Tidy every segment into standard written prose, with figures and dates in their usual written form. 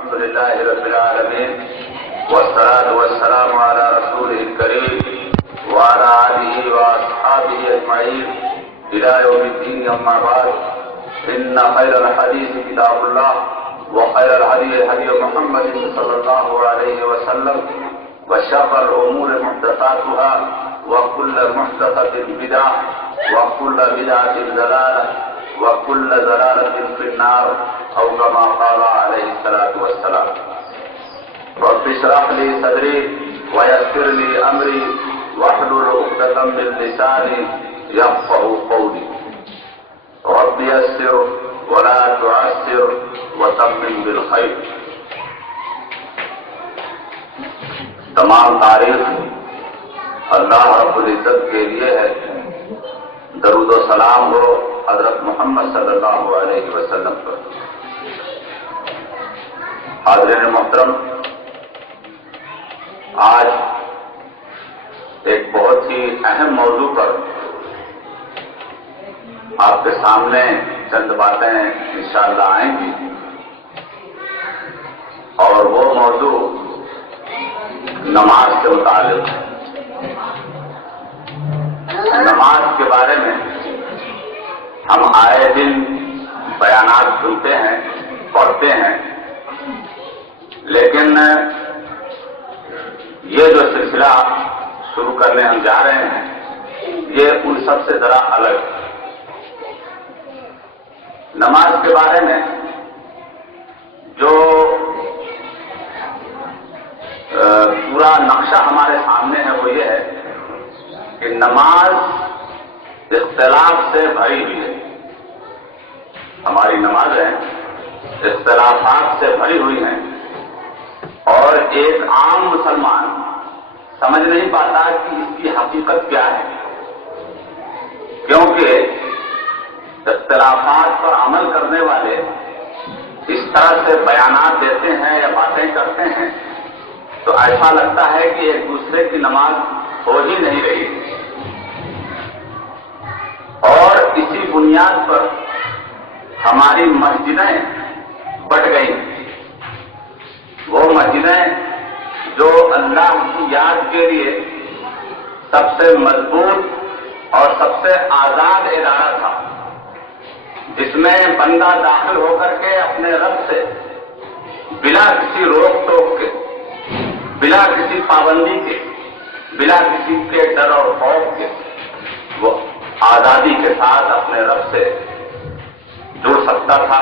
الحمد لله رب العالمين والصلاة والسلام على رسوله الكريم وعلى آله وأصحابه أجمعين إلى يوم الدين. أما بعد إن خير الحديث كتاب الله وخير الهدي هدي محمد صلى الله عليه وسلم وشر الأمور محدثاتها وكل محدثة بدعة وكل بدعة ضلالة وكل ضلالة في النار أو كما قال عليه الصلاة والسلام. رب اشرح لي صدري ويسر لي أمري واحلل عقدة من لساني يفقهوا قولي. رب يسر ولا تعسر وتمم بالخير. تمام تعریف اللہ رب العزت کے لیے ہے. درود و سلام ہو حضرت محمد صلی اللہ علیہ وسلم پر. حاضرین محترم، آج ایک بہت ہی اہم موضوع پر آپ کے سامنے چند باتیں انشاءاللہ آئیں گی، اور وہ موضوع نماز سے متعلق ہے. نماز کے بارے میں ہم آئے دن بیانات سنتے ہیں، پڑھتے ہیں، لیکن یہ جو سلسلہ شروع کرنے ہم جا رہے ہیں یہ ان سب سے ذرا الگ ہے. نماز کے بارے میں جو پورا نقشہ ہمارے سامنے ہے وہ یہ ہے کہ نماز اختلاف سے بھری ہوئی ہے. ہماری نمازیں اختلافات سے بھری ہوئی ہیں، اور ایک عام مسلمان سمجھ نہیں پاتا کہ اس کی حقیقت کیا ہے، کیونکہ اختلافات پر عمل کرنے والے اس طرح سے بیانات دیتے ہیں یا باتیں کرتے ہیں تو ایسا لگتا ہے کہ ایک دوسرے کی نماز ہو ہی نہیں رہی. اور اسی بنیاد پر ہماری مسجدیں بٹ گئی. وہ مسجدیں جو اللہ کی یاد کے لیے سب سے مضبوط اور سب سے آزاد ادارہ تھا، جس میں بندہ داخل ہو کر کے اپنے رب سے بلا کسی روک ٹوک کے، بلا کسی پابندی کے، بلا کسی کے ڈر اور خوف کے وہ آزادی کے ساتھ اپنے رب سے جڑ سکتا تھا.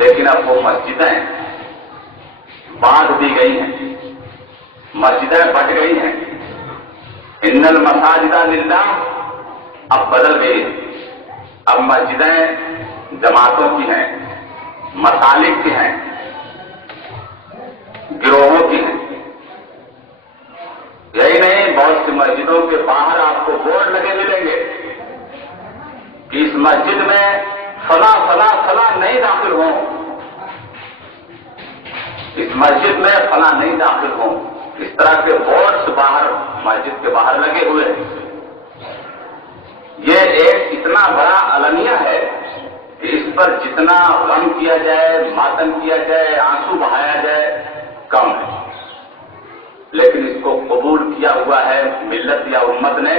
لیکن اب وہ مسجدیں باندھ دی گئی ہیں، مسجدیں بٹ گئی ہیں. ان المساجد للہ اب بدل گئی ہیں. اب مسجدیں جماعتوں کی ہیں، مسالک کی ہیں، گروہوں کی ہیں. یہی نہیں، بہت سی مسجدوں کے باہر آپ کو بورڈ لگے ملیں گے کہ اس مسجد میں فلاں فلاں فلاں نہیں داخل ہوں، اس مسجد میں فلاں نہیں داخل ہوں. اس طرح کے بورڈز باہر مسجد کے باہر لگے ہوئے ہیں. یہ ایک اتنا بڑا علنیہ ہے کہ اس پر جتنا غم کیا جائے، ماتم کیا جائے، آنسو بہایا جائے کم ہے. لیکن اس کو قبول کیا ہوا ہے ملت یا امت نے،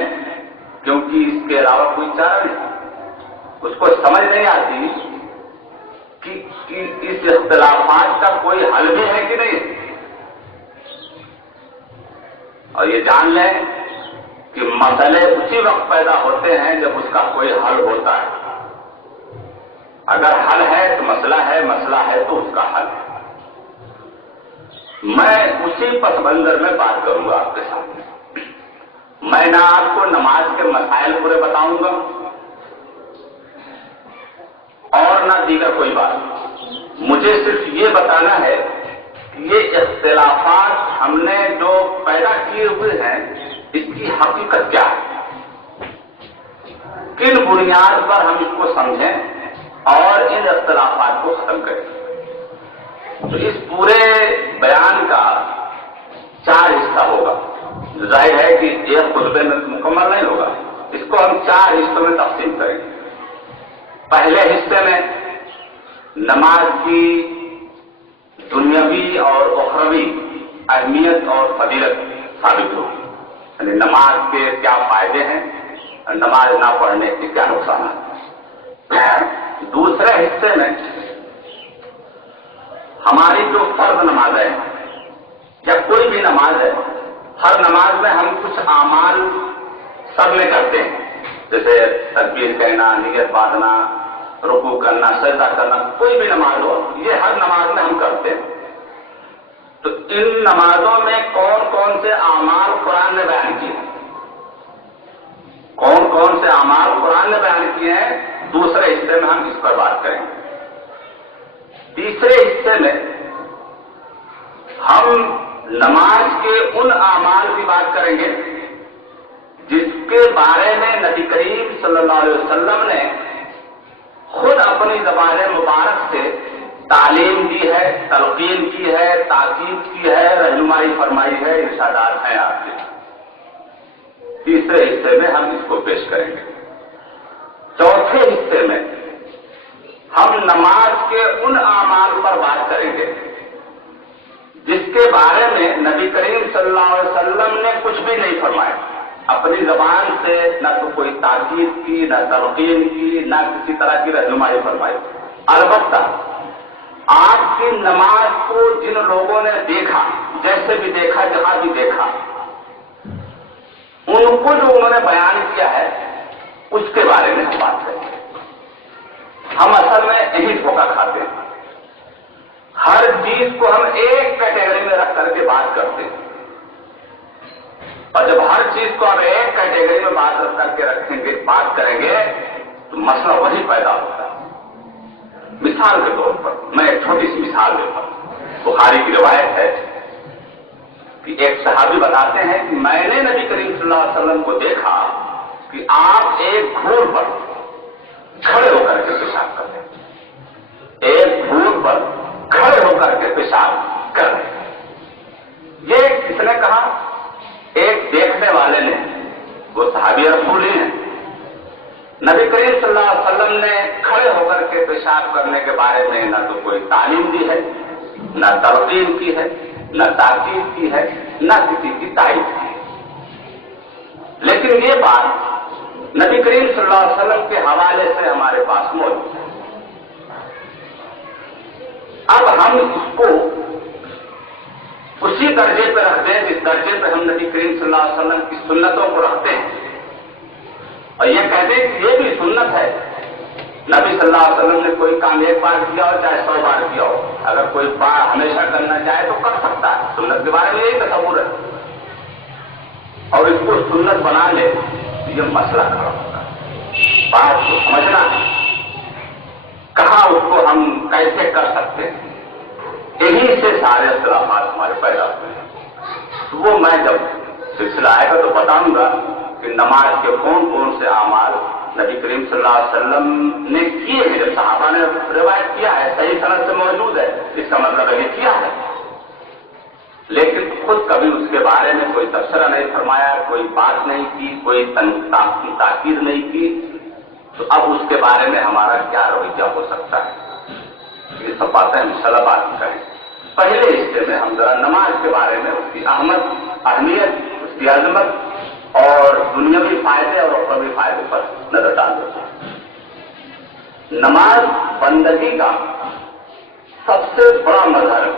کیونکہ اس کے علاوہ کوئی چارہ نہیں. اس کو سمجھ نہیں آتی کہ اس اختلافات کا کوئی حل بھی ہے کہ نہیں. اور یہ جان لیں کہ مسئلے اسی وقت پیدا ہوتے ہیں جب اس کا کوئی حل ہوتا ہے. اگر حل ہے تو مسئلہ ہے تو اس کا حل ہے. میں اسی پس منظر میں بات کروں گا آپ کے ساتھ. میں نہ آپ کو نماز کے مسائل پورے بتاؤں گا اور نہ دیگر کوئی بات. مجھے صرف یہ بتانا ہے کہ یہ اختلافات ہم نے جو پیدا کیے ہوئے ہیں اس کی حقیقت کیا ہے، کن بنیاد پر ہم اس کو سمجھیں اور ان اختلافات کو ختم کریں. تو اس پورے بیان کا 4 حصہ ہوگا. ظاہر ہے کہ ایک خطبے میں مکمل نہیں ہوگا، اس کو ہم 4 حصوں میں تقسیم کریں گے. پہلے حصے میں نماز کی دنیاوی اور اخروی اہمیت اور فضیلت ثابت ہوگی. یعنی نماز کے کیا فائدے ہیں، نماز نہ پڑھنے کے کیا نقصانات ہیں. دوسرے حصے میں ہماری جو فرض نماز ہے یا کوئی بھی نماز ہے، ہر نماز میں ہم کچھ اعمال سب میں کرتے ہیں، جیسے تکبیر کہنا، نیت باندھنا، رکوع کرنا، سجدہ کرنا، کوئی بھی نماز ہو، یہ ہر نماز میں ہم کرتے ہیں. تو ان نمازوں میں کون کون سے اعمال قرآن نے بیان کیے، کون کون سے اعمال قرآن نے بیان کیے ہیں، دوسرے حصے میں ہم اس پر بات کریں گے. تیسرے حصے میں ہم نماز کے ان اعمال کی بات کریں گے جس کے بارے میں نبی کریم صلی اللہ علیہ وسلم نے خود اپنی زبان مبارک سے تعلیم دی ہے، تلقین کی ہے، تاکید کی ہے، رہنمائی فرمائی ہے، ارشادات ہیں آپ کے. تیسرے حصے میں ہم اس کو پیش کریں گے. چوتھے حصے میں ہم نماز کے ان اعمال پر بات کریں گے جس کے بارے میں نبی کریم صلی اللہ علیہ وسلم نے کچھ بھی نہیں فرمایا، اپنی زبان سے نہ تو کوئی تاکید کی، نہ تلقین کی، نہ کسی طرح کی رہنمائی فرمائی. البتہ آج کی نماز کو جن لوگوں نے دیکھا، جیسے بھی دیکھا، جہاں بھی دیکھا، ان کو جو انہوں نے بیان کیا ہے اس کے بارے میں ہم بات کریں گے. ہم اصل میں یہی دھوکہ کھاتے ہیں، ہر چیز کو ہم ایک کیٹیگری میں رکھ کر کے بات کرتے ہیں، اور جب ہر چیز کو ہم ایک کیٹیگری میں بات کر کے رکھیں گے، بات کریں گے تو مسئلہ وہی پیدا ہوتا ہے. مثال کے طور پر میں ایک چھوٹی سی مثال دیتا ہوں. بخاری کی روایت ہے کہ ایک صحابی بتاتے ہیں کہ میں نے نبی کریم صلی اللہ علیہ وسلم کو دیکھا کہ آپ ایک گھوڑ پر کھڑے ہو کر کے پیشاب کرتے ہیں، ایک گھوڑ پر کھڑے ہو کر کے پیشاب کر رہے ہیں. یہ کس نے کہا؟ ایک دیکھنے والے نے، وہ صحابی رسول ہی ہیں. نبی کریم صلی اللہ علیہ وسلم نے کھڑے ہو کر کے پیشاب کرنے کے بارے میں نہ تو کوئی تعلیم دی ہے، نہ تلقین کی ہے، نہ تاکید کی ہے، نہ کسی کی تائید کی ہے. لیکن یہ بات نبی کریم صلی اللہ علیہ وسلم کے حوالے سے ہمارے پاس موجود ہے. اب ہم اس کو اسی درجے پہ رکھ دیں جس درجے پہ ہم نبی کریم صلی اللہ علیہ وسلم کی سنتوں کو رکھتے ہیں، اور یہ کہتے ہیں کہ یہ بھی سنت ہے. نبی صلی اللہ علیہ وسلم نے کوئی کام ایک بار کیا ہو چاہے 100 بار کیا ہو، اگر کوئی بار ہمیشہ کرنا چاہے تو کر سکتا ہے. سنت کے بارے میں یہی تصور ہے، اور اس کو سنت بنا لے تو یہ مسئلہ کھڑا ہوتا ہے. بات کو سمجھنا ہے، کہاں اس کو ہم کیسے کر سکتے ہیں، یہیں سے سارے اختلافات ہمارے پیدا ہوتے ہیں. تو وہ میں جب سلسلہ آئے گا تو بتاؤں گا کہ نماز کے کون کون سے اعمال نبی کریم صلی اللہ علیہ وسلم نے کیے ہیں. جب صحابہ نے روایت کیا ہے، صحیح سند سے موجود ہے، اس کا مطلب ہے یہ کیا ہے، لیکن خود کبھی اس کے بارے میں کوئی تبصرہ نہیں فرمایا، کوئی بات نہیں کی، کوئی تاکید نہیں کی. تو اب اس کے بارے میں ہمارا کیا رویہ ہو سکتا ہے؟ یہ سب باتیں ہم انشاءاللہ بات کریں. پہلے حصے میں ہم ذرا نماز کے بارے میں، اس کی اہمیت، اس کی عظمت اور دنیاوی فائدے اور اخروی فائدے پر نظر ڈال دیتے ہیں. نماز بندگی کا سب سے بڑا مظہر ہے.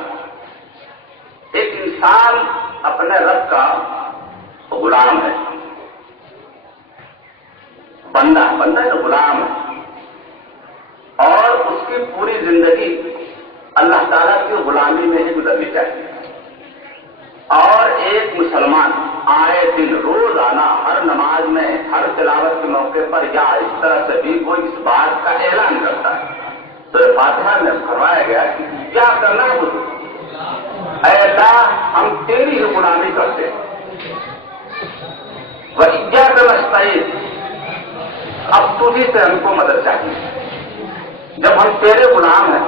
ایک انسان اپنے رب کا غلام ہے، بندہ ہے تو غلام ہے، اور اس کی پوری زندگی اللہ تعالیٰ کی غلامی میں ہی گزرنی چاہیے. اور ایک مسلمان آئے دن روزانہ ہر نماز میں، ہر تلاوت کے موقع پر یا اس طرح سے بھی وہ اس بات کا اعلان کرتا ہے. سورہ فاتحہ میں فرمایا گیا کہ کیا کرنا ہے، اے اللہ ہم تیری ہی غلامی کرتے ہیں، وَإِيَّاكَ نَسْتَعِينُ، اب تجھی سے ہم کو مدد چاہیے. جب ہم تیرے غلام ہیں،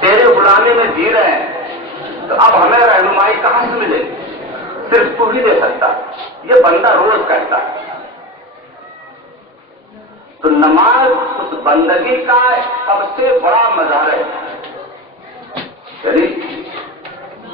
تیرے غلامی میں جی رہے ہیں، تو اب ہمیں رہنمائی کہاں سے ملے؟ صرف تو ہی دے سکتا. یہ بندہ روز کہتا ہے. تو نماز اس بندگی کا سب سے بڑا مظہر ہے. یعنی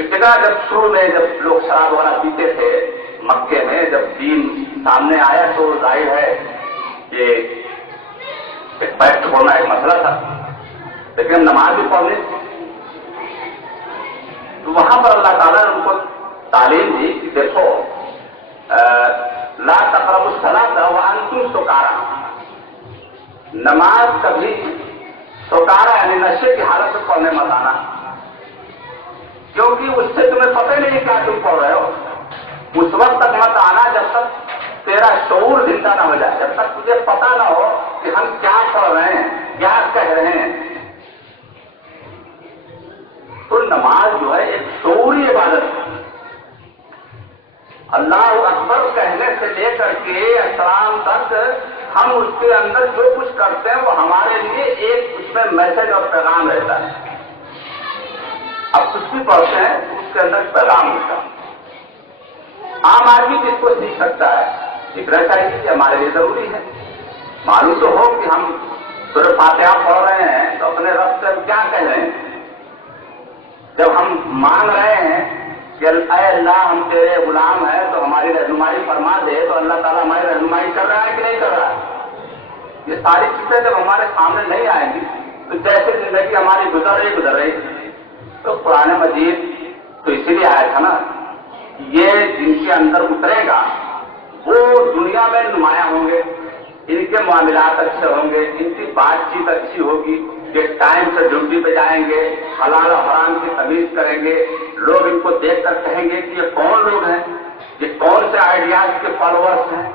ابتدا جب شروع میں جب لوگ شراب وغیرہ پیتے تھے مکے میں، جب دین سامنے آیا تو ظاہر ہے کہ ایک بیٹھ ہونا ایک مسئلہ تھا، لیکن نماز بھی پڑھنے تو وہاں پر اللہ تعالیٰ نے ان کو تعلیم دی کہ دیکھو لا تقربوا الصلاۃ وانتم سکارا، نماز کبھی سکارا یعنی نشے کی حالت میں پڑھنے مت آنا، کیونکہ اس سے تمہیں پتہ ہی نہیں کیا تم پڑھ رہے ہو۔ اس وقت تک مت آنا جب تک تیرا شعور زندہ نہ ہو جائے، جب تک تجھے پتہ نہ ہو کہ ہم کیا پڑھ رہے ہیں، کیا کہہ رہے ہیں۔ تو نماز جو ہے ایک شعوری عبادت ہے، اللہ اکبر کہنے سے لے کر کے اسلام تک ہم اس کے اندر جو کچھ کرتے ہیں وہ ہمارے لیے ایک اس میں میسج اور پیغام رہتا ہے۔ اب کچھ بھی پڑھتے ہیں اس کے اندر پیغام ہوتا ہے، عام آدمی بھی اس کو سیکھ سکتا ہے، سیکھنا چاہیے کہ ہمارے لیے ضروری ہے۔ معلوم تو ہو کہ ہم سورہ فاتحہ پڑھ رہے ہیں تو اپنے رب سے کیا کہہ رہے ہیں، جب ہم مانگ رہے ہیں کہ اے اللہ ہم تیرے غلام ہیں تو ہماری رہنمائی فرما دے، تو اللہ تعالیٰ ہماری رہنمائی کر رہا ہے کہ نہیں کر رہا ہے؟ یہ ساری چیزیں جب ہمارے سامنے نہیں آئیں گی تو جیسے زندگی ہماری گزر رہی تو قرآن مجید تو اسی لیے آیا تھا نا، یہ جن کے اندر اترے گا وہ دنیا میں نمایاں ہوں گے، ان کے معاملات اچھے ہوں گے، ان کی بات چیت اچھی ہوگی، یہ ٹائم سے ڈیوٹی پہ جائیں گے، حلال و حرام کی تمیز کریں گے، لوگ ان کو دیکھ کر کہیں گے کہ یہ کون لوگ ہیں، یہ کون سے آئیڈیاز کے فالوورس ہیں،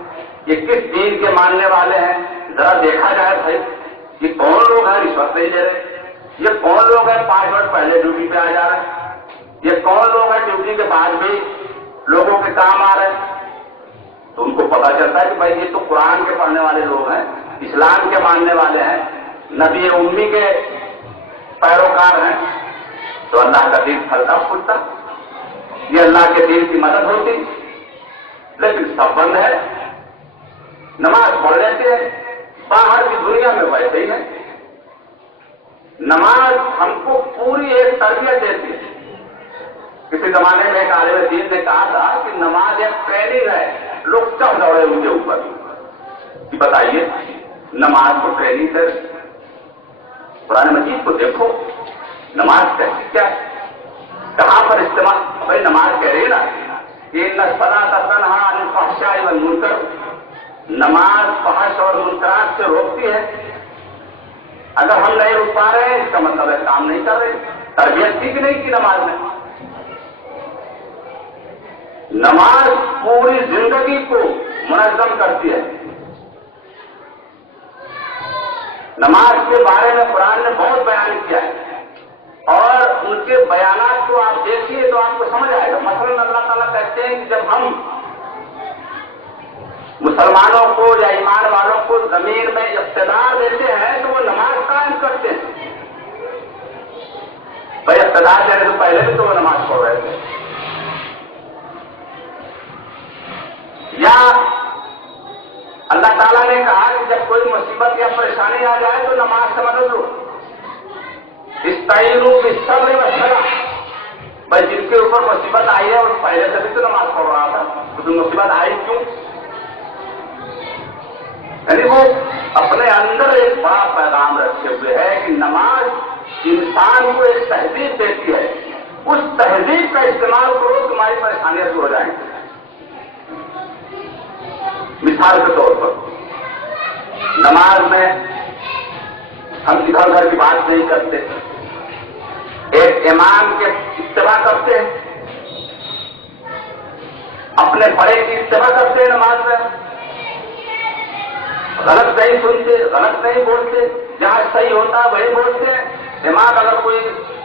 یہ کس دین کے ماننے والے ہیں، ذرا دیکھا جائے بھائی یہ کون لوگ ہیں رشوت نہیں لے رہے، یہ کون لوگ ہیں 5 منٹ پہلے ڈیوٹی پہ آ جا رہے ہیں، یہ کون لوگ ہیں ڈیوٹی کے بعد بھی لوگوں کے کام آ رہے ہیں۔ تو ان کو پتا چلتا ہے کہ بھائی یہ تو قرآن کے پڑھنے والے لوگ ہیں، اسلام کے ماننے والے ہیں، نبی امی کے پیروکار ہیں، تو اللہ کا دین پھلتا پھولتا، یہ اللہ کے دین کی مدد ہوتی۔ لیکن سب بند ہے، نماز پڑھ لیتے ہیں، باہر کی دنیا میں ویسے ہی ہے۔ نماز ہم کو پوری ایک تربیت دیتی ہے۔ کسی زمانے میں ایک عالم دین نے کہا تھا کہ نماز ایک ٹریننگ ہے، لوگ چڑھ دوڑے ان کے اوپر کہ بتائیے نماز کو ٹریننگ دے، قرآن مجید کو دیکھو نماز کہتی کیا ہے، کہاں پر استعمال، بھائی نماز کہہ رہی ہے نا کہ ان الصلاۃ تنہی عن الفحشاء والمنکر، نماز فحش اور منکرات سے روکتی ہے۔ اگر ہم نہیں روک پا رہے ہیں اس کا مطلب ہے کام نہیں کر رہے، تربیت کی کہ نہیں کی نماز میں۔ نماز پوری زندگی کو منظم کرتی ہے۔ نماز کے بارے میں قرآن نے بہت بیان کیا ہے اور ان کے بیانات کو آپ دیکھیے تو آپ کو سمجھ آئے گا۔ مثلاً اللہ تعالیٰ کہتے ہیں کہ جب ہم مسلمانوں کو یا ایمان والوں کو زمین میں اقتدار دیتے ہیں تو وہ نماز قائم کرتے ہیں۔ بھائی اقتدار دینے سے پہلے بھی تو وہ نماز پڑھ رہے تھے۔ یا اللہ تعالیٰ نے کہا کہ جب کوئی مصیبت یا پریشانی آ جائے تو نماز سے مدد لو، استعینوا بالصبر والصلاۃ۔ بھائی جن کے اوپر مصیبت آئی ہے اور پہلے سے بھی تو نماز پڑھ رہا تھا، تو مصیبت آئی کیوں؟ یعنی وہ اپنے اندر ایک بڑا پیغام رکھے ہوئے ہے کہ نماز انسان کو ایک تہذیب دیتی ہے، اس تہذیب کا استعمال کرو تمہاری پریشانیاں دور ہو جائیں گی۔ مثال کے طور پر نماز میں ہم ادھر ادھر کی بات نہیں کرتے، ایک امام کے اتباع کرتے ہیں، اپنے بڑے کی اتباع کرتے ہیں، نماز میں غلط نہیں سنتے، غلط نہیں بولتے، جہاں صحیح ہوتا ہے وہی بولتے ہیں۔ امام اگر کوئی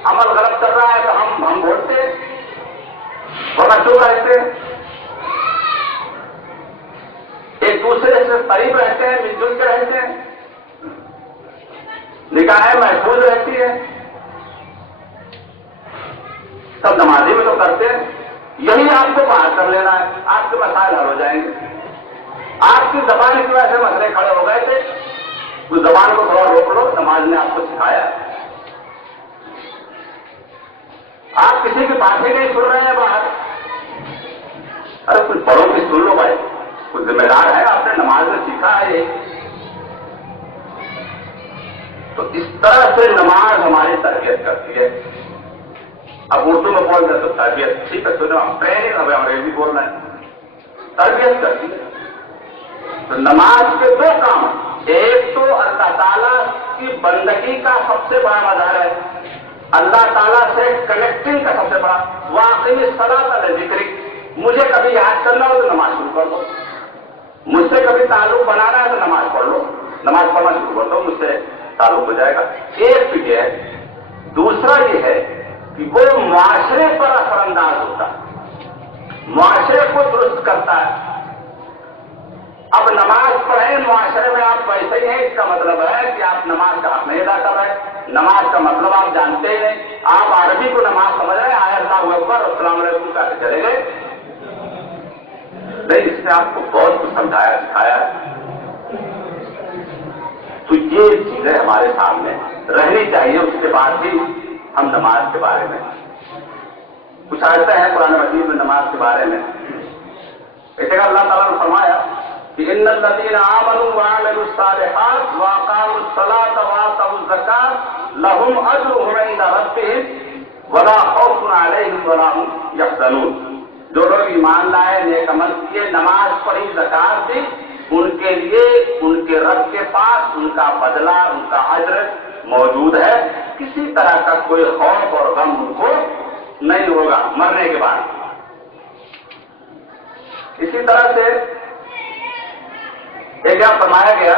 عمل غلط کر رہا ہے تو ہم بولتے ہیں، ورنہ چپ رہتے ہیں، ایک دوسرے سے قریب رہتے ہیں، مل جل کے رہتے ہیں، نگاہیں محفوظ رہتی ہے۔ سب نمازی میں تو کرتے ہیں، یہی آپ کو باہر کر لینا ہے، آپ کے مسائل حل ہو جائیں گے۔ آپ کی زبان کی وجہ سے مسئلے کھڑے ہو گئے تھے، اس زبان کو تھوڑا روک لو، نماز نے آپ کو سکھایا۔ آپ کسی کے پاس ہی نہیں سن رہے ہیں باہر. ارے کچھ بڑوں کی سن لو بھائی, کچھ ذمہ دار ہے, آپ نے نماز میں سیکھا ہے یہ. تو اس طرح سے نماز ہماری تربیت کرتی ہے. اب اردو میں بول رہے تو تربیت ٹھیک ہے, سنو ٹریننگ, اب انگریزی بول رہے ہیں, تربیت کرتی ہے. تو نماز کے دو کام, ایک تو اللہ تعالیٰ کی بندگی کا سب سے بڑا مظہر ہے, اللہ تعالیٰ سے کنیکٹنگ کا سب سے بڑا. واقعی صلاۃ ذکری, مجھے کبھی یاد کرنا ہو تو نماز شروع کر دو, مجھ سے کبھی تعلق بنانا ہے تو نماز پڑھ لو, نماز پڑھنا شروع کر دو, مجھ سے تعلق ہو جائے گا. ایک بھی ہے. دوسرا یہ ہے کہ وہ معاشرے پر اثر انداز ہوتا ہے, معاشرے کو درست کرتا ہے. اب نماز پڑھیں معاشرے میں آپ ویسے ہی ہیں, اس کا مطلب ہے کہ آپ نماز کا حق نہیں ادا کر رہے. نماز کا مطلب آپ جانتے ہیں, آپ عربی کو نماز سمجھ رہے ہیں, اللہ اکبر السلام علیکم کہتے چلے گئے. نہیں, اس نے آپ کو بہت کچھ سمجھایا سکھایا. تو یہ چیزیں ہمارے سامنے رہنی چاہیے. اس کے بعد بھی ہم نماز کے بارے میں کچھ آیتیں ہیں قرآن مجید میں نماز کے بارے میں. ایک جگہ اللہ تعالیٰ نے فرمایا کہ ان الذین آمنوا وعملوا الصالحات واقاموا الصلاة وآتوا الزکاة لهم اجرهم عند ربهم ولا خوف علیہم ولا هم یحزنون. جو لوگ ایمان لائے, نیک عمل کیے, نماز پڑھی, زکات دی, ان کے لیے ان کے رب کے پاس ان کا بدلہ, ان کا اجر موجود ہے. کسی طرح کا کوئی خوف اور غم ان کو نہیں ہوگا مرنے کے بعد. اسی طرح سے ایک جگہ فرمایا گیا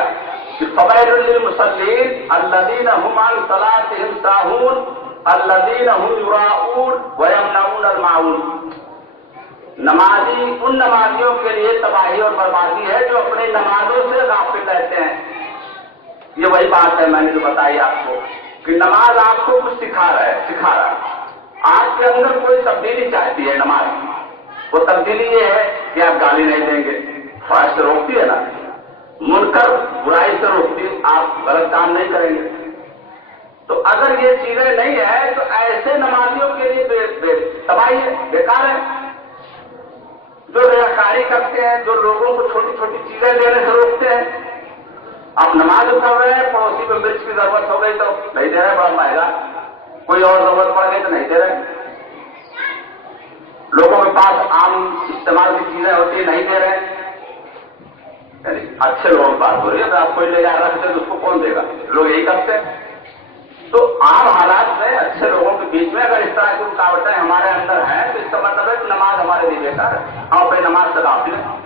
کہ فویل للمصلین الذین هم عن صلاتهم ساہون الذین هم یراؤون ویمنعون الماعون. نمازی ان نمازیوں کے لیے تباہی اور بربادی ہے جو اپنی نمازوں سے غافل رہتے ہیں. یہ وہی بات ہے میں نے جو بتائی آپ کو کہ نماز آپ کو کچھ سکھا رہا ہے. آپ کے اندر کوئی تبدیلی چاہتی ہے نماز. وہ تبدیلی یہ ہے کہ آپ گالی نہیں دیں گے, فحش سے روکتی ہے نا, منکر برائی سے روکتی, آپ غلط کام نہیں کریں گے. تو اگر یہ چیزیں نہیں ہے تو ایسے نمازیوں کے لیے تباہی ہے, بیکار ہے. جو ریاکاری کرتے ہیں, جو لوگوں کو چھوٹی چھوٹی چیزیں دینے سے روکتے ہیں. آپ نماز پڑھ رہے ہیں, پڑوسی کو مرچ کی ضرورت ہو گئی تو نہیں دے رہے, بڑا مہنگا, کوئی اور ضرورت پڑ گئی تو نہیں دے رہے. لوگوں کے پاس عام استعمال کی چیزیں ہوتی ہیں, نہیں دے رہے. یعنی اچھے لوگوں کی بات ہو رہی ہے, تو آپ کوئی لے جا رکھتے ہیں تو اس کو کون دے گا, لوگ یہی کرتے ہیں. تو عام حالات میں اچھے لوگوں کے بیچ میں اگر اس طرح کی رکاوٹیں ہمارے اندر ہیں تو اس کا مطلب ہے کہ نماز ہمارے لیے بیکار ہے, ہم اپنی نماز سے غافل ہیں.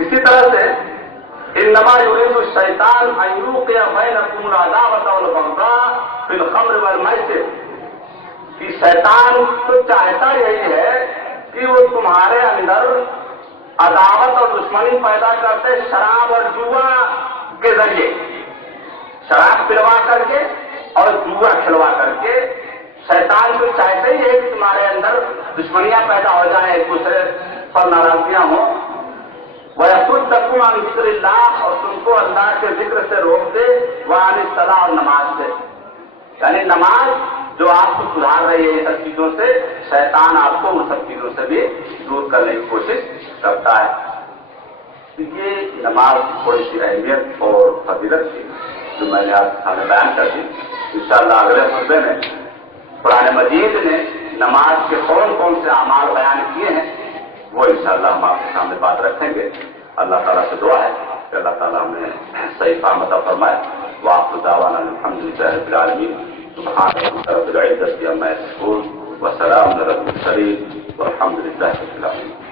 اسی طرح سے انما یرید الشیطان ان یوقع بینکم العداوۃ والبغضاء فی الخمر والمیسر. کہ شیطان تو چاہتا یہی ہے کہ وہ تمہارے اندر عداوت اور دشمنی پیدا کرتے شراب اور جوا کے ذریعے, شراب پلوا کر کے اور جوا کھلوا کر کے. شیطان کو چاہتے ہی ہے کہ تمہارے اندر دشمنیاں پیدا ہو جائیں, ایک دوسرے پر ناراضگیاں ہوں. وَيَصُدَّكُمْ عَنْ ذِكْرِ اللَّهِ, اور تم کو اللہ کے ذکر سے روک دے, وَعَنِ الصَّلَاةِ, اور نماز سے. یعنی نماز جو آپ کو سدھار رہی ہے یہ سب چیزوں سے, شیطان آپ کو ان سب چیزوں سے بھی دور کرنے کی کوشش کرتا ہے. یہ نماز کی تھوڑی سی اہمیت اور فضیلت تھی جو میں نے آپ کے سامنے بیان کر دی. انشاءاللہ اگلے خطبے میں قرآن مجید نے نماز کے کون کون سے اعمال بیان کیے ہیں وہ انشاءاللہ ہم آپ کے سامنے بات رکھیں گے. اللہ تعالیٰ سے دعا ہے کہ اللہ تعالیٰ ہمیں صحیح فہم عطا فرمائے. وآخر دعوانا الحمد للہ رب العالمین. سبحان ربک رب العزة عما یصفون وسلام علی المرسلین والحمد للہ رب العالمین.